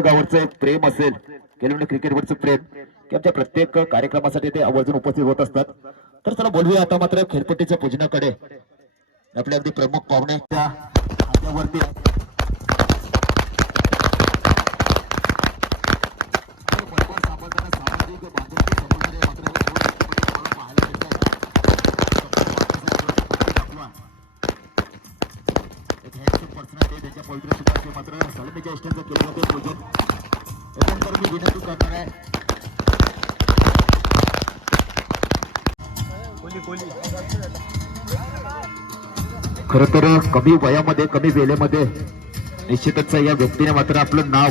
गावाचं एक प्रेम असेल केलवणे क्रिकेटवरचं प्रेम की आमच्या प्रत्येक कार्यक्रमासाठी ते आवर्जून उपस्थित होत असतात. तर चला बोलूया आता मात्र खेळपट्टीच्या पूजनाकडे. आपले अगदी प्रमुख पाहुणे त्या त्यांच्या मात्र सलमीच्या इष्टांचं केलं होतं पूजन त्यानंतर मी विनंती करणार आहे. खर तर कमी वयामध्ये कमी वेळेमध्ये निश्चितच या व्यक्तीने मात्र आपलं नाव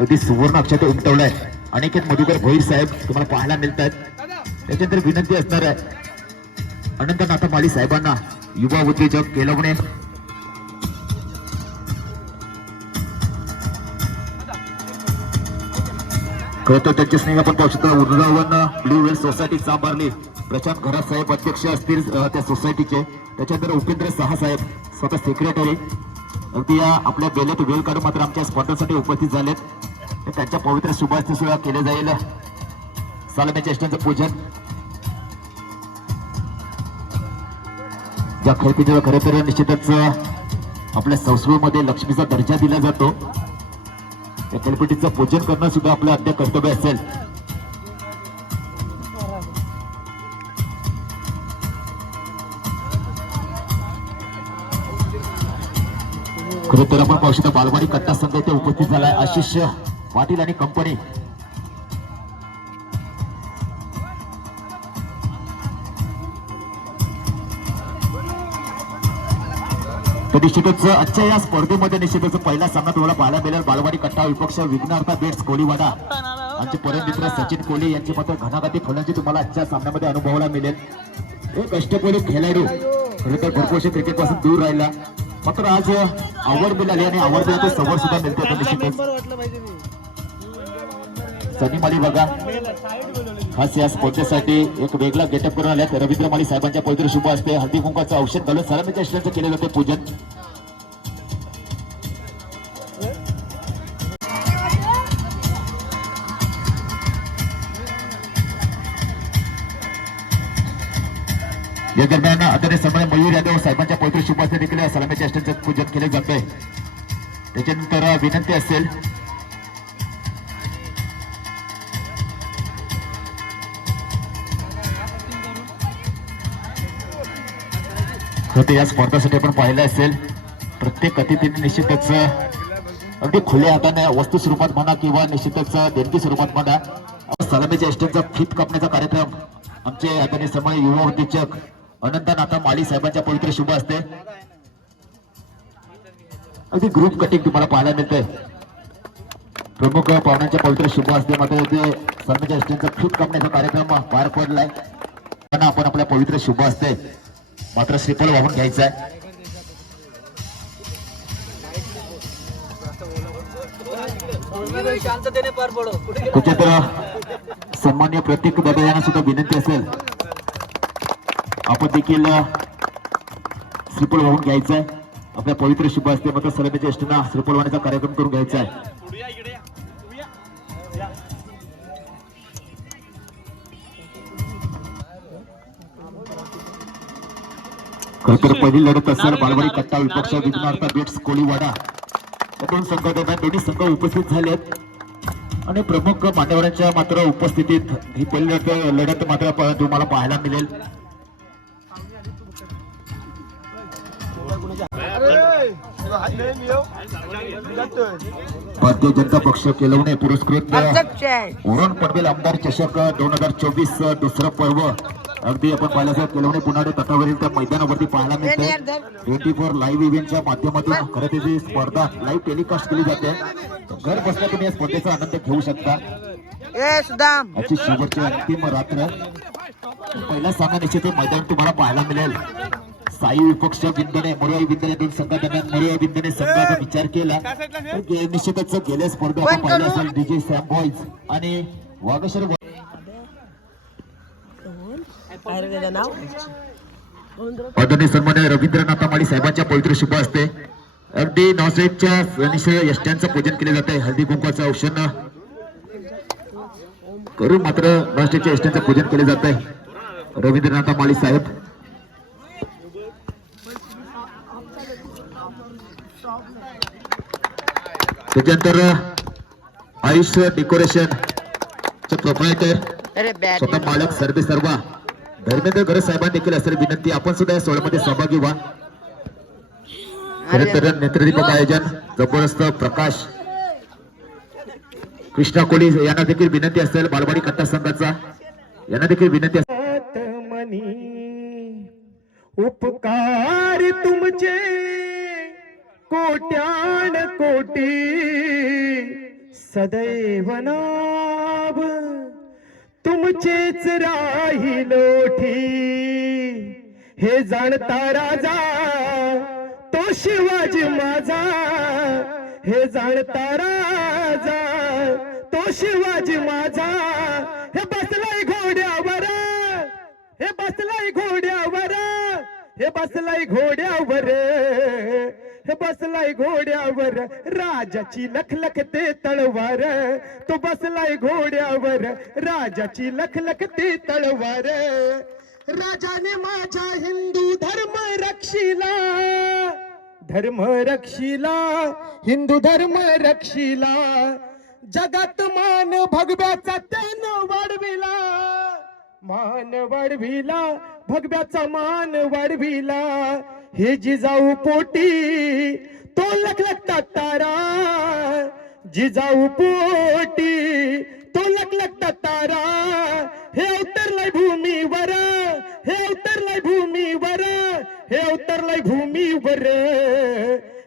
अगदी सुवर्ण अक्षरात उमटवलंय. अनेक मधुकर भोईर साहेब तुम्हाला पाहायला मिळत आहेत त्याच्यानंतर विनंती असणार आहे. अनंतनाथ माळी साहेबांना युवा उद्योजक केलवणे खरं तर त्यांचे स्नेह आपण पाहू शकतो. वृंदावन ब्लू वेल सोसायटी सांभारली प्रशांत घरात साहेब अध्यक्ष असतील त्या सोसायटीचे त्याच्यानंतर उपेंद्र सहा साहेब स्वतः सेक्रेटरी अगदी या आपल्या बेलेत वेळ काढून मात्र आमच्या स्पर्धासाठी उपस्थित झालेत. तर त्यांच्या पवित्र शुभास्ती सुद्धा केले जाईल. सालम्याच्या इष्टांचं पूजन. ज्या खेळपीठीला खरं तर निश्चितच आपल्या संस्कृतीमध्ये लक्ष्मीचा दर्जा दिला जातो. त्या खेळपट्टीचं पूजन करणं सुद्धा आपलं अद्य कर्तव्य असेल. खरं तर आपण पाहू शकतो बालवाडी कट्टा संघ इथे उपस्थित झालाय. आशिष पाटील आणि कंपनी तर निश्चितच आजच्या या स्पर्धेमध्ये निश्चितच पहिला सामना तुम्हाला पाहायला मिळेल. बालवाडी कट्टा विपक्ष विघ्नार्था बेट्स कोलीवाडा. आमचे परम मित्र सचिन कोहली यांची मात्र घनाघाती फुलांची तुम्हाला आजच्या सामन्यामध्ये अनुभवायला मिळेल. हो, एक कष्टकोली खेळाडू. खरं तर भरपूरशे क्रिकेटपासून दूर राहिला. मात्र आज आवड मिळाली आणि आवड मिळाली सवड सुद्धा मिळते निश्चितच. सनी माळी बघा. खास या स्पर्धेसाठी एक वेगळा गेटअप करून आल्यात. रवींद्र माळी साहेबांच्या पवित्र शुभ असते हळदी कुंकाचं औषध घालून सलामीच्या इष्टांचं केले जाते पूजन. या दरम्यान आदरणीय समय मयूर यादव साहेबांच्या पवित्र शुभ असते देखील सलामीच्या अष्टांचं पूजन केलं जातंय. त्याच्यानंतर विनंती असेल होते या स्पर्धासाठी आपण पाहिलं असेल प्रत्येक अतिथीने निश्चितच अगदी खुल्या हाताने वस्तू स्वरूपात म्हणा किंवा निश्चितच देणगी स्वरूपात म्हणा सलामीच्या इष्टांचा फीत कापण्याचा कार्यक्रम आमचे आदरणीय समय युवा उद्योजक अनंत माळी साहेबांच्या पवित्र शुभ असते अगदी ग्रुप कटिंग तुम्हाला पाहायला मिळते प्रमुख पाहुण्यांच्या पवित्र शुभ असते मात्र इथे सलामीच्या इष्टांचा फीत कापण्याचा कार्यक्रम पार पडलाय. त्यांना आपण आपल्या पवित्र शुभ असते मात्र श्रीफळ वाहून घ्यायचं आहे शांततेने तर सन्मान्य प्रत्येक दादा यांना सुद्धा विनंती असेल. आपण देखील श्रीफळ वाहून घ्यायचं आहे आपल्या पवित्र शुभ असते मात्र सलमेच्या इष्टांना श्रीफळ वाहण्याचा कार्यक्रम करून घ्यायचा आहे तर पहिली लढत असेल बालवाडी कट्टा विपक्ष विघ्नार्थ बेट्स कोळीवाडा. दोन संघ दरम्यान दोन्ही संघ उपस्थित झालेत. आणि प्रमुख मान्यवरांच्या मात्र उपस्थितीत ही पहिली लढत लढत मात्र तुम्हाला पाहायला मिळेल. भारतीय जनता पक्ष केलवणे पुरस्कृत. उरण पडवेल आमदार चषक दोन हजार चोवीस दुसरं पर्व. अगदी आपण पाहिलं असेल केलवणे पुन्हा तटावरील त्या मैदानावरती पाहायला मिळते ट्वेंटी फोर लाईव्ह इव्हेंटच्या माध्यमातून खरं ही स्पर्धा लाईव्ह टेलिकास्ट केली जाते. घर बसल्या तुम्ही या स्पर्धेचा आनंद घेऊ शकता. आजची शेवटची अंतिम रात्र. पहिला सामना निश्चित मैदान तुम्हाला पाहायला मिळेल. साई विपक्ष बिंदने मोरयाई बिंदने दोन संघादरम्यान मोरयाई बिंदने संघाचा विचार केला. निश्चितच गेल्या स्पर्धा पाहिल्या असेल डीजे सॅम बॉईज आणि वागेश्वर नाव? आदरणीय सन्मान्य रवींद्रनाथ माळी साहेबांच्या पवित्र शुभ असते अगदी नॉनस्ट्रेटच्या निश्चय यष्ट्यांचं पूजन केले जाते. हळदी कुंकवाचं औषध करून मात्र नॉनस्ट्रेटच्या यष्ट्यांचं पूजन केले जाते. रवींद्रनाथ माळी साहेब. त्याच्यानंतर आयुष डेकोरेशन प्रोप्रायटर स्वतः मालक सर्वे सर्वा. धर्मेंद्र गरज साहेबांनी देखील असेल विनंती आपण सुद्धा या सोहळ्यामध्ये सहभागी व्हा. खरं तर नेत्रदीपक आयोजन जबरदस्त प्रकाश. कृष्णा कोली यांना देखील विनंती असेल बालवाडी कट्टा संघाचा. यांना देखील विनंती असेल. मनी उपकार तुमचे. कोट्यान कोटी सदैव नाव तुमचेच राहिलोठी हे जाणता राजा तो शिवाजी माझा. हे जाणता राजा तो शिवाजी माझा. हे बसलाय घोड्यावर हे बसलाय घोड्यावर हे बसलाय घोड्यावर. बसलाय घोड्यावर राजाची लखलख ते तळवार. तो बसलाय घोड्यावर राजाची लखलख ते तळवार. राजाने माझ्या हिंदू धर्म रक्षिला. धर्म रक्षिला हिंदू धर्म रक्षिला. जगात मान भगव्याचा त्यानं वाढविला. मान वाढविला भगव्याचा मान वाढविला. हे जिजाऊ पोटी तो लखलखता तारा. जिजाऊ पोटी तो लखलखता तारा. हे अवतरलाय भूमीवर हे अवतरलाय भूमीवर हे अवतरलाय भूमीवर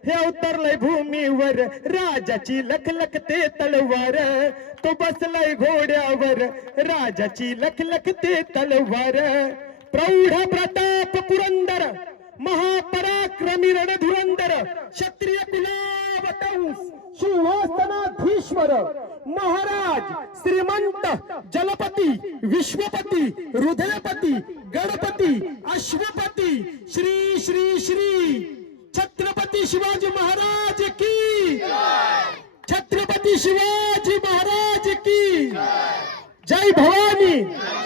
हे अवतरलाय भूमीवर. राजाची लखलख ते तलवार तो बसलाय घोड्यावर. राजाची लखलख ते तलवार. प्रौढ प्रताप पुरंदर महापराक्रमी रणधुरंदर क्षत्रिय कुलावतंस सिंहासनाधीश्वर महाराज श्रीमंत जलपती विश्वपती हृदयपती गणपती अश्वपती श्री श्री श्री छत्रपती शिवाजी महाराज की छत्रपती शिवाजी महाराज की जय भवानी!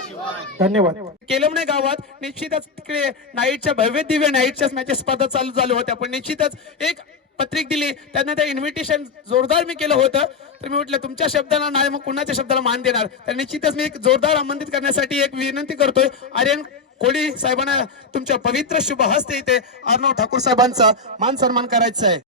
धन्यवाद. केलमणे गावात निश्चितच तिकडे नाईटच्या भव्य दिव्य नाईटच्या मॅचेस स्पर्धा चालू झाल्या होत्या. पण निश्चितच एक पत्रिक दिली. त्यांना ते इन्व्हिटेशन जोरदार मी केलं होतं. तर मी म्हटलं तुमच्या शब्दाला नाही मग कुणाच्या शब्दाला मान देणार? तर निश्चितच मी एक जोरदार आमंत्रित करण्यासाठी एक विनंती करतोय. आर्यन कोळी साहेबांना तुमच्या पवित्र शुभ हस्ते इथे अर्णव ठाकूर साहेबांचा मान सन्मान करायचा आहे.